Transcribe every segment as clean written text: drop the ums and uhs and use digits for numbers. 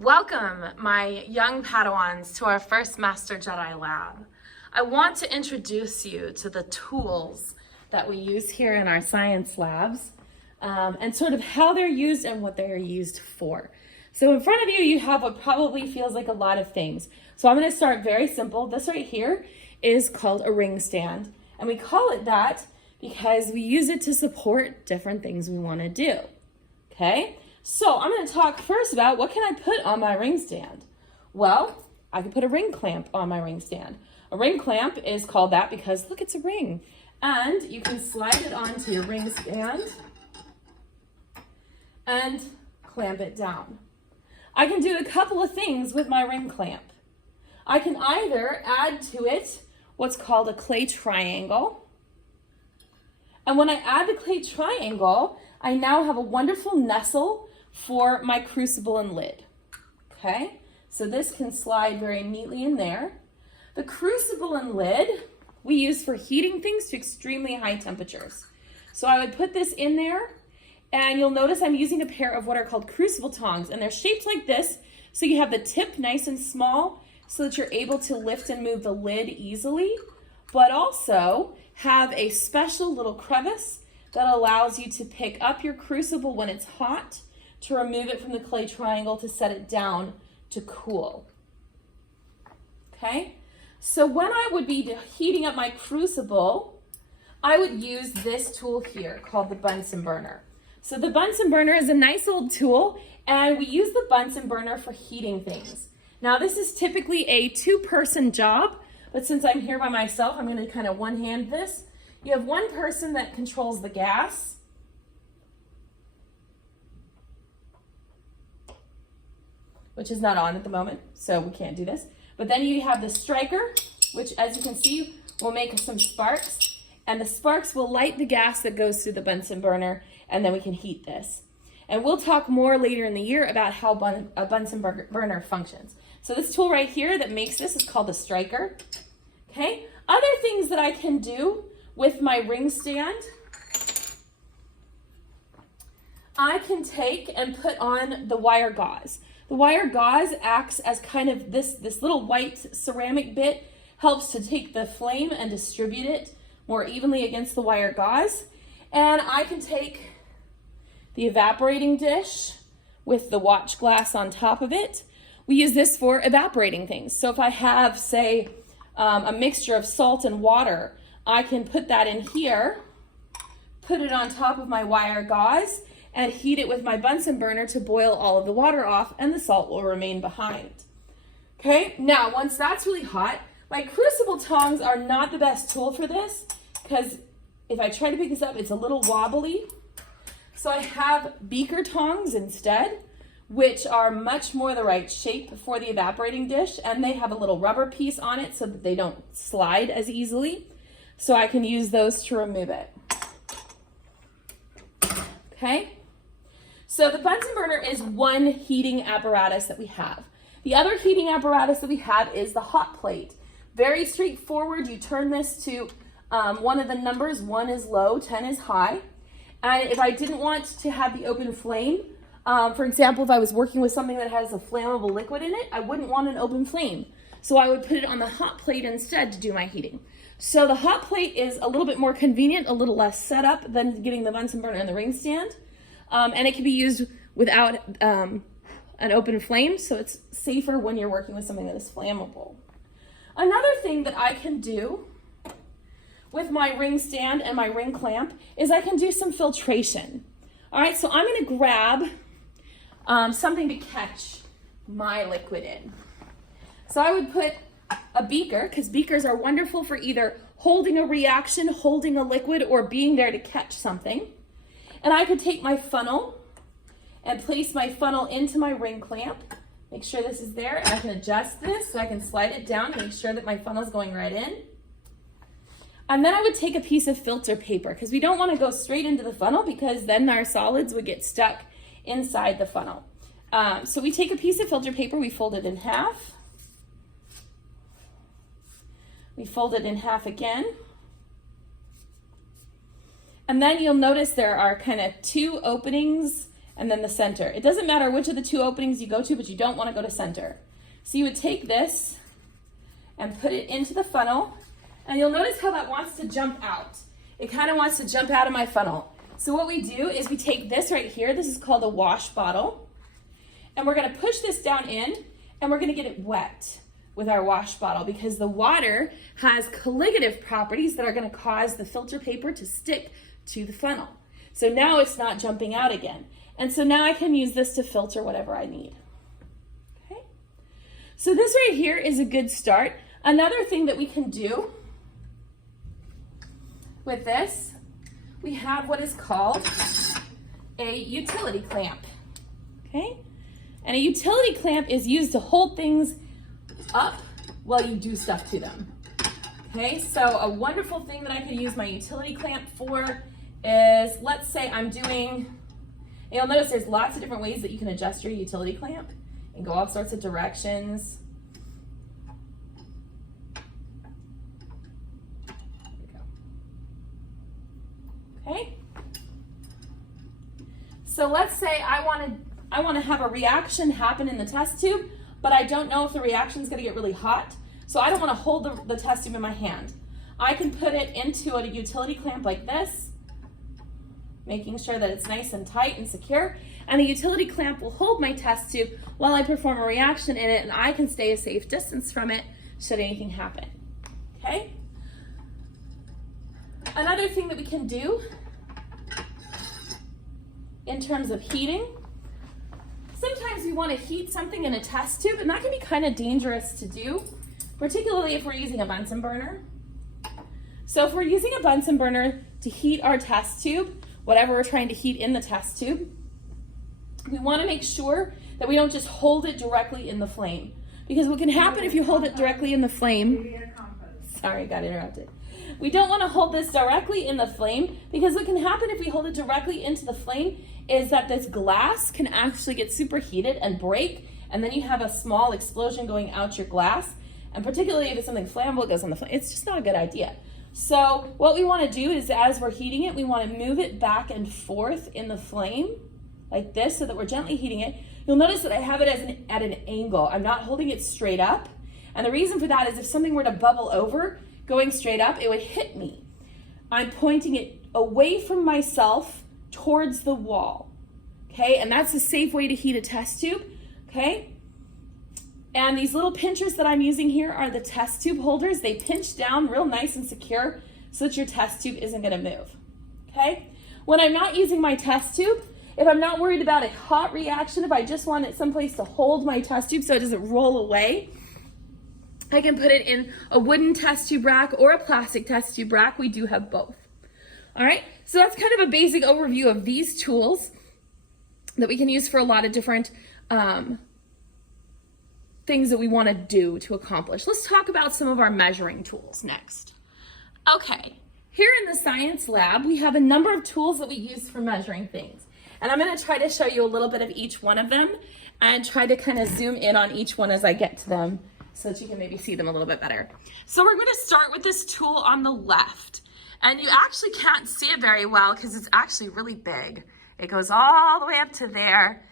Welcome, my young Padawans, to our first Master Jedi Lab. I want to introduce you to the tools that we use here in our science labs and sort of how they're used and what they're used for. So in front of you, you have what probably feels like a lot of things. So I'm going to start very simple. This right here is called a ring stand, and we call it that because we use it to support different things we want to do. Okay? So I'm going to talk first about what can I put on my ring stand. Well, I can put a ring clamp on my ring stand. A ring clamp is called that because, look, it's a ring. And you can slide it onto your ring stand and clamp it down. I can do a couple of things with my ring clamp. I can either add to it what's called a clay triangle. And when I add the clay triangle, I now have a wonderful nestle for my crucible and lid. Okay, so this can slide very neatly in there. The crucible and lid we use for heating things to extremely high temperatures. So I would put this in there, and you'll notice I'm using a pair of what are called Crucible Tongs, and they're shaped like this, so you have the tip nice and small so that you're able to lift and move the lid easily, but also have a special little crevice that allows you to pick up your crucible when it's hot, to remove it from the clay triangle, to set it down to cool. Okay, so when I would be heating up my crucible, I would use this tool here called the Bunsen Burner. So the Bunsen Burner is a nice old tool, and we use the Bunsen Burner for heating things. Now this is typically a two-person job, but since I'm here by myself, I'm going to kind of one-hand this. You have one person that controls the gas, which is not on at the moment, so we can't do this. But then you have the striker, which, as you can see, will make some sparks, and the sparks will light the gas that goes through the Bunsen burner, and then we can heat this. And we'll talk more later in the year about how a Bunsen burner functions. So this tool right here that makes this is called the striker. Okay. Other things that I can do with my ring stand, I can take and put on the wire gauze. The wire gauze acts as kind of this little white ceramic bit, helps to take the flame and distribute it more evenly against the wire gauze. And I can take the evaporating dish with the watch glass on top of it. We use this for evaporating things. So if I have, say, a mixture of salt and water, I can put that in here, put it on top of my wire gauze, and heat it with my Bunsen burner to boil all of the water off, and the salt will remain behind. Okay, now once that's really hot, my Crucible Tongs are not the best tool for this, because if I try to pick this up, it's a little wobbly. So I have Beaker Tongs instead, which are much more the right shape for the evaporating dish, and they have a little rubber piece on it so that they don't slide as easily. So I can use those to remove it. Okay? So the Bunsen burner is one heating apparatus that we have. The other heating apparatus that we have is the hot plate. Very straightforward. You turn this to one of the numbers. 1 is low, 10 is high. And if I didn't want to have the open flame, for example, if I was working with something that has a flammable liquid in it, I wouldn't want an open flame. So I would put it on the hot plate instead to do my heating. So the hot plate is a little bit more convenient, a little less setup than getting the Bunsen burner and the ring stand. And it can be used without an open flame, so it's safer when you're working with something that is flammable. Another thing that I can do with my ring stand and my ring clamp is I can do some filtration. All right, so I'm going to grab something to catch my liquid in. So I would put a beaker, because beakers are wonderful for either holding a reaction, holding a liquid, or being there to catch something. And I could take my funnel and place my funnel into my ring clamp. Make sure this is there, and I can adjust this so I can slide it down to make sure that my funnel is going right in. And then I would take a piece of filter paper, because we don't want to go straight into the funnel, because then our solids would get stuck inside the funnel. So we take a piece of filter paper, we fold it in half. We fold it in half again. And then you'll notice there are kind of two openings and then the center. It doesn't matter which of the two openings you go to, but you don't want to go to center. So you would take this and put it into the funnel, and you'll notice how that wants to jump out. It kind of wants to jump out of my funnel. So what we do is we take this right here, this is called a wash bottle, and we're gonna push this down in, and we're gonna get it wet with our wash bottle because the water has colligative properties that are gonna cause the filter paper to stick to the funnel. So now it's not jumping out again. And so now I can use this to filter whatever I need. Okay? So this right here is a good start. Another thing that we can do with this, we have what is called a utility clamp. Okay? And a utility clamp is used to hold things up while you do stuff to them. Okay, so a wonderful thing that I could use my utility clamp for is, let's say I'm doing, you'll notice there's lots of different ways that you can adjust your utility clamp and go all sorts of directions. There we go. Okay. So let's say I want to have a reaction happen in the test tube, but I don't know if the reaction is going to get really hot. So I don't want to hold the test tube in my hand. I can put it into a utility clamp like this, making sure that it's nice and tight and secure. And the utility clamp will hold my test tube while I perform a reaction in it, and I can stay a safe distance from it should anything happen. Okay? Another thing that we can do in terms of heating, sometimes we want to heat something in a test tube, and that can be kind of dangerous to do, particularly if we're using a Bunsen burner. So if we're using a Bunsen burner to heat our test tube, whatever we're trying to heat in the test tube, we want to make sure that we don't just hold it directly in the flame. Because what can happen if you hold it directly in the flame, sorry, got interrupted. We don't want to hold this directly in the flame, because what can happen if we hold it directly into the flame is that this glass can actually get superheated and break, and then you have a small explosion going out your glass. And particularly if it's something flammable, it goes on the flame. It's just not a good idea. So what we want to do is, as we're heating it, we want to move it back and forth in the flame like this so that we're gently heating it. You'll notice that I have it at an angle. I'm not holding it straight up. And the reason for that is if something were to bubble over going straight up, it would hit me. I'm pointing it away from myself towards the wall. Okay, and that's a safe way to heat a test tube. Okay. And these little pinchers that I'm using here are the test tube holders. They pinch down real nice and secure so that your test tube isn't going to move. Okay? When I'm not using my test tube, if I'm not worried about a hot reaction, if I just want it someplace to hold my test tube so it doesn't roll away, I can put it in a wooden test tube rack or a plastic test tube rack. We do have both. All right? So that's kind of a basic overview of these tools that we can use for a lot of different things that we want to do to accomplish. Let's talk about some of our measuring tools next. Okay, here in the science lab, we have a number of tools that we use for measuring things. And I'm going to try to show you a little bit of each one of them and try to kind of zoom in on each one as I get to them so that you can maybe see them a little bit better. So we're going to start with this tool on the left. And you actually can't see it very well because it's actually really big. It goes all the way up to there.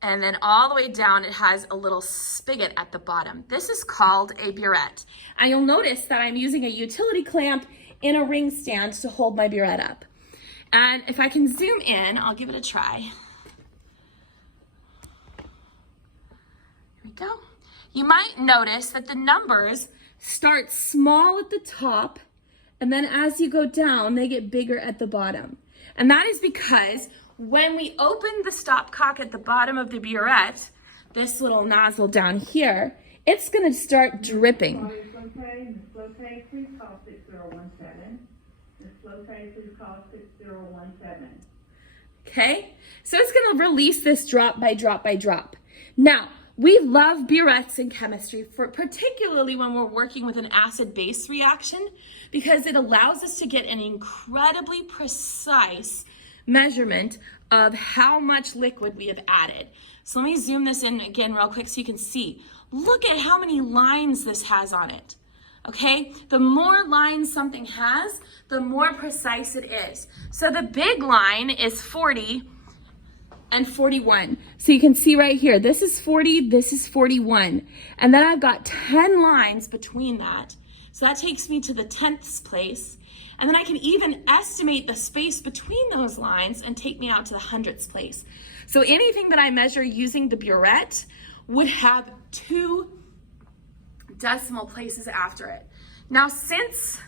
And then all the way down, it has a little spigot at the bottom. This is called a burette. And you'll notice that I'm using a utility clamp in a ring stand to hold my burette up. And if I can zoom in, I'll give it a try. Here we go. You might notice that the numbers start small at the top, and then as you go down, they get bigger at the bottom. And that is because when we open the stopcock at the bottom of the burette, this little nozzle down here, it's going to start dripping. Okay, Ms. Lopez, please call 6017. Ms. Lopez, please call 6017. Okay, so it's going to release this drop by drop by drop. Now, we love burettes in chemistry, particularly when we're working with an acid-base reaction, because it allows us to get an incredibly precise measurement of how much liquid we have added. So let me zoom this in again real quick so you can see. Look at how many lines this has on it. Okay, the more lines something has, the more precise it is. So the big line is 40 and 41. So you can see right here, this is 40, this is 41. And then I've got 10 lines between that. So that takes me to the 10th place. And then I can even estimate the space between those lines and take me out to the 100th place. So anything that I measure using the burette would have 2 decimal places after it. Now, since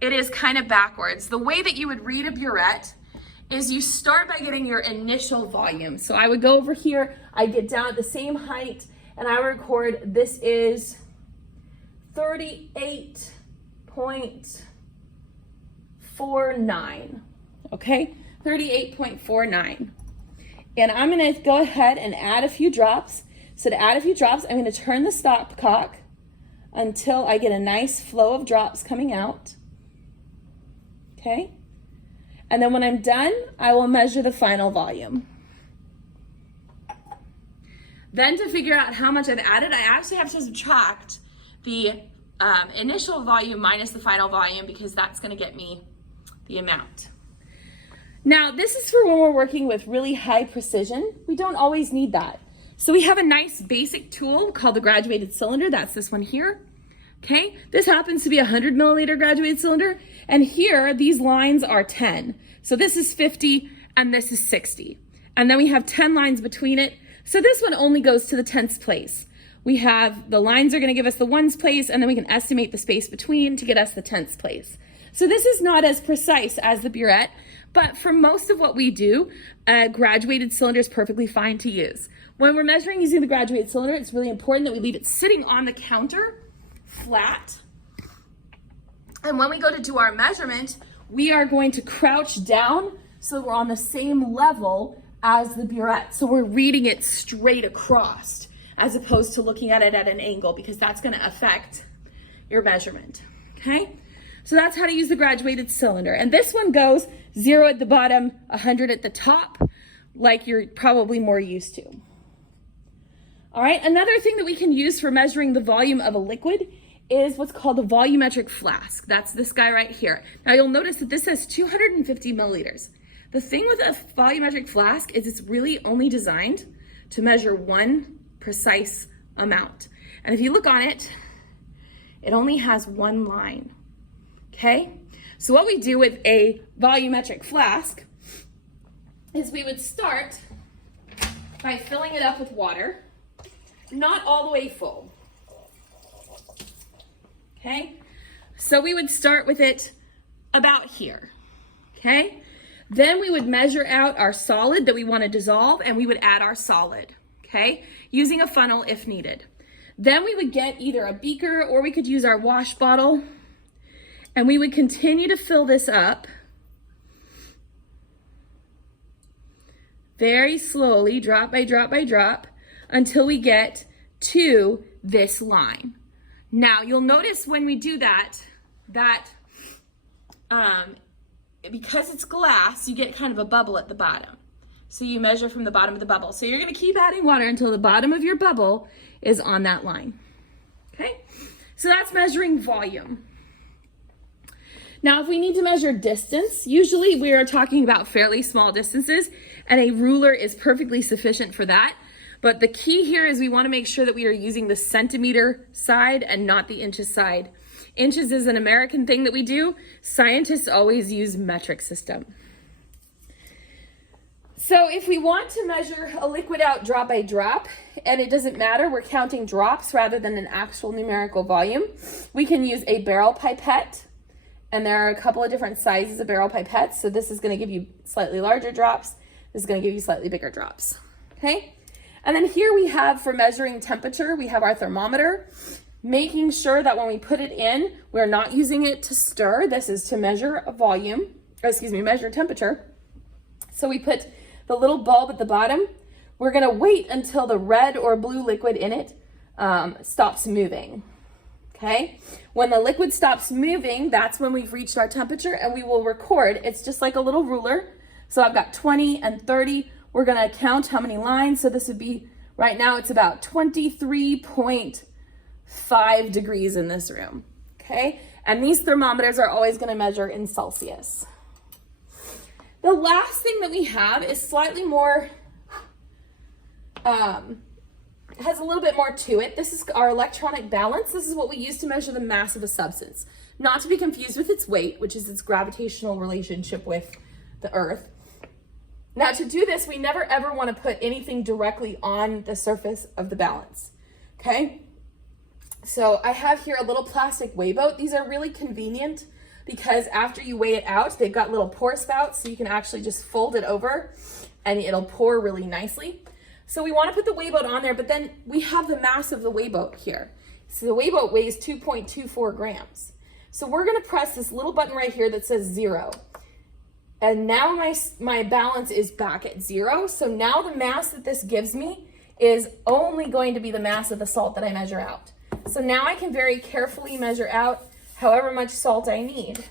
it is kind of backwards, the way that you would read a burette is you start by getting your initial volume. So I would go over here, I get down at the same height, and I record this is 38.49, okay? 38.49. And I'm gonna go ahead and add a few drops. So to add a few drops, I'm gonna turn the stopcock until I get a nice flow of drops coming out, okay? And then when I'm done, I will measure the final volume. Then to figure out how much I've added, I actually have to subtract the initial volume minus the final volume because that's gonna get me the amount. Now, this is for when we're working with really high precision. We don't always need that. So we have a nice basic tool called the graduated cylinder. That's this one here, okay? This happens to be a 100 milliliter graduated cylinder. And here, these lines are 10. So this is 50 and this is 60. And then we have 10 lines between it. So this one only goes to the 10th place. We have, the lines are gonna give us the 1's place, and then we can estimate the space between to get us the 10th place. So this is not as precise as the burette, but for most of what we do, a graduated cylinder is perfectly fine to use. When we're measuring using the graduated cylinder, it's really important that we leave it sitting on the counter, flat. And when we go to do our measurement, we are going to crouch down so we're on the same level as the burette. So we're reading it straight across as opposed to looking at it at an angle, because that's gonna affect your measurement, okay? So that's how to use the graduated cylinder. And this one goes 0 at the bottom, 100 at the top, like you're probably more used to. All right, another thing that we can use for measuring the volume of a liquid is what's called a volumetric flask. That's this guy right here. Now you'll notice that this says 250 milliliters. The thing with a volumetric flask is it's really only designed to measure one precise amount. And if you look on it, it only has one line. Okay, so what we do with a volumetric flask is we would start by filling it up with water, not all the way full. Okay, so we would start with it about here. Okay, then we would measure out our solid that we want to dissolve, and we would add our solid, okay, using a funnel if needed. Then we would get either a beaker or we could use our wash bottle. And we would continue to fill this up very slowly, drop by drop by drop, until we get to this line. Now, you'll notice when we do that because it's glass, you get kind of a bubble at the bottom. So you measure from the bottom of the bubble. So you're gonna keep adding water until the bottom of your bubble is on that line, okay? So that's measuring volume. Now, if we need to measure distance, usually we are talking about fairly small distances, and a ruler is perfectly sufficient for that. But the key here is we want to make sure that we are using the centimeter side and not the inches side. Inches is an American thing that we do. Scientists always use metric system. So if we want to measure a liquid out drop by drop, and it doesn't matter, we're counting drops rather than an actual numerical volume, we can use a barrel pipette. And there are a couple of different sizes of barrel pipettes. So this is gonna give you slightly larger drops. This is gonna give you slightly bigger drops, okay? And then here we have, for measuring temperature, we have our thermometer, making sure that when we put it in, we're not using it to stir. This is to measure a volume, or excuse me, measure temperature. So we put the little bulb at the bottom. We're gonna wait until the red or blue liquid in it stops moving. Okay, when the liquid stops moving, that's when we've reached our temperature, and we will record. It's just like a little ruler. So I've got 20 and 30. We're gonna count how many lines. So this would be, right now it's about 23.5 degrees in this room, okay? And these thermometers are always gonna measure in Celsius. The last thing that we have is slightly more, has a little bit more to it. This is our electronic balance. This is what we use to measure the mass of a substance. Not to be confused with its weight, which is its gravitational relationship with the earth. Now to do this, we never ever want to put anything directly on the surface of the balance, okay? So I have here a little plastic weigh boat. These are really convenient because after you weigh it out, they've got little pour spouts, so you can actually just fold it over and it'll pour really nicely. So we want to put the weigh boat on there, but then we have the mass of the weigh boat here. So the weigh boat weighs 2.24 grams. So we're going to press this little button right here that says 0. And now my balance is back at 0. So now the mass that this gives me is only going to be the mass of the salt that I measure out. So now I can very carefully measure out however much salt I need,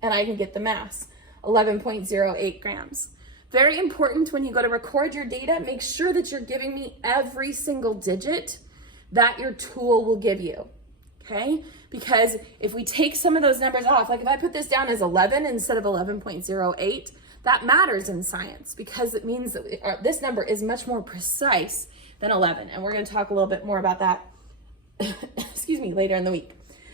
and I can get the mass, 11.08 grams. Very important when you go to record your data, make sure that you're giving me every single digit that your tool will give you, okay? Because if we take some of those numbers off, like if I put this down as 11 instead of 11.08, that matters in science because it means that this number is much more precise than 11. And we're going to talk a little bit more about that, excuse me, later in the week.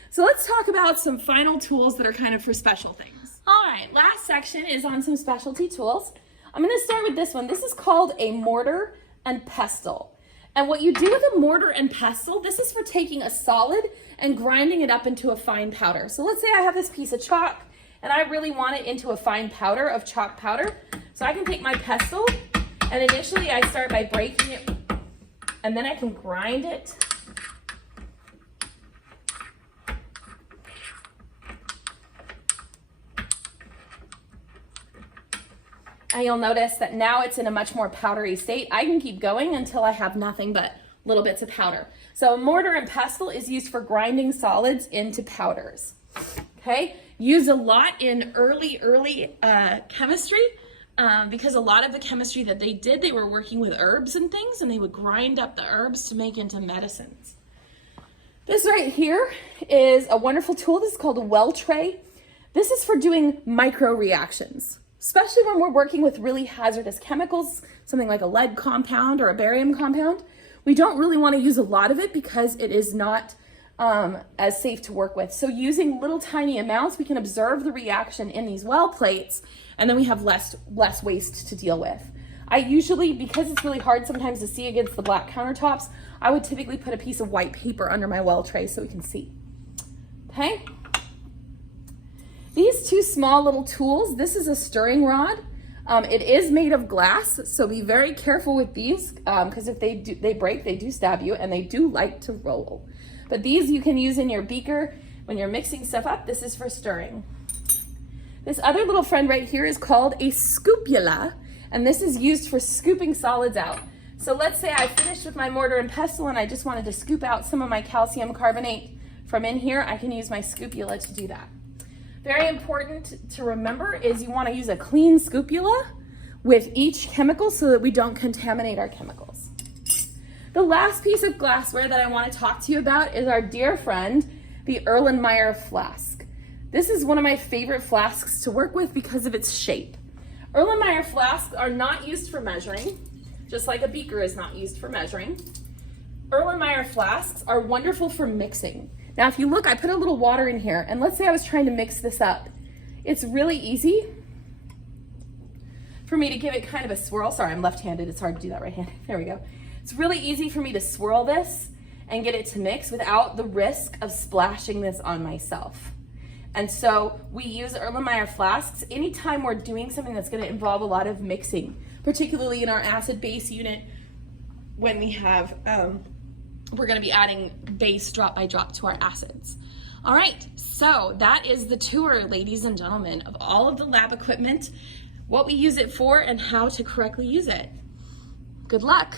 So let's talk about some final tools that are kind of for special things. All right, last section is on some specialty tools. I'm going to start with this one. This is called a mortar and pestle. And what you do with a mortar and pestle, this is for taking a solid and grinding it up into a fine powder. So let's say I have this piece of chalk and I really want it into a fine powder of chalk powder. So I can take my pestle and initially I start by breaking it and then I can grind it. And you'll notice that now it's in a much more powdery state. I can keep going until I have nothing but little bits of powder. So a mortar and pestle is used for grinding solids into powders. Okay, used a lot in early chemistry because a lot of the chemistry that they did, they were working with herbs and things, and they would grind up the herbs to make into medicines. This right here is a wonderful tool. This is called a well tray. This is for doing micro reactions, especially when we're working with really hazardous chemicals, something like a lead compound or a barium compound. We don't really want to use a lot of it because it is not as safe to work with. So using little tiny amounts, we can observe the reaction in these well plates, and then we have less waste to deal with. I usually, because it's really hard sometimes to see against the black countertops, I would typically put a piece of white paper under my well tray so we can see. Okay? These two small little tools, this is a stirring rod. It is made of glass, so be very careful with these because if they break, they do stab you and they do like to roll. But these you can use in your beaker when you're mixing stuff up. This is for stirring. This other little friend right here is called a scoopula, and this is used for scooping solids out. So let's say I finished with my mortar and pestle and I just wanted to scoop out some of my calcium carbonate from in here. I can use my scoopula to do that. Very important to remember is you want to use a clean scoopula with each chemical so that we don't contaminate our chemicals. The last piece of glassware that I want to talk to you about is our dear friend, the Erlenmeyer Flask. This is one of my favorite flasks to work with because of its shape. Erlenmeyer flasks are not used for measuring, just like a beaker is not used for measuring. Erlenmeyer flasks are wonderful for mixing. Now, if you look, I put a little water in here, and let's say I was trying to mix this up. It's really easy for me to give it kind of a swirl. Sorry, I'm left-handed. It's hard to do that right-handed. There we go. It's really easy for me to swirl this and get it to mix without the risk of splashing this on myself. And so we use Erlenmeyer flasks anytime we're doing something that's going to involve a lot of mixing, particularly in our acid-base unit when we have we're going to be adding base drop by drop to our acids. All right, so that is the tour, ladies and gentlemen, of all of the lab equipment, what we use it for, and how to correctly use it. Good luck.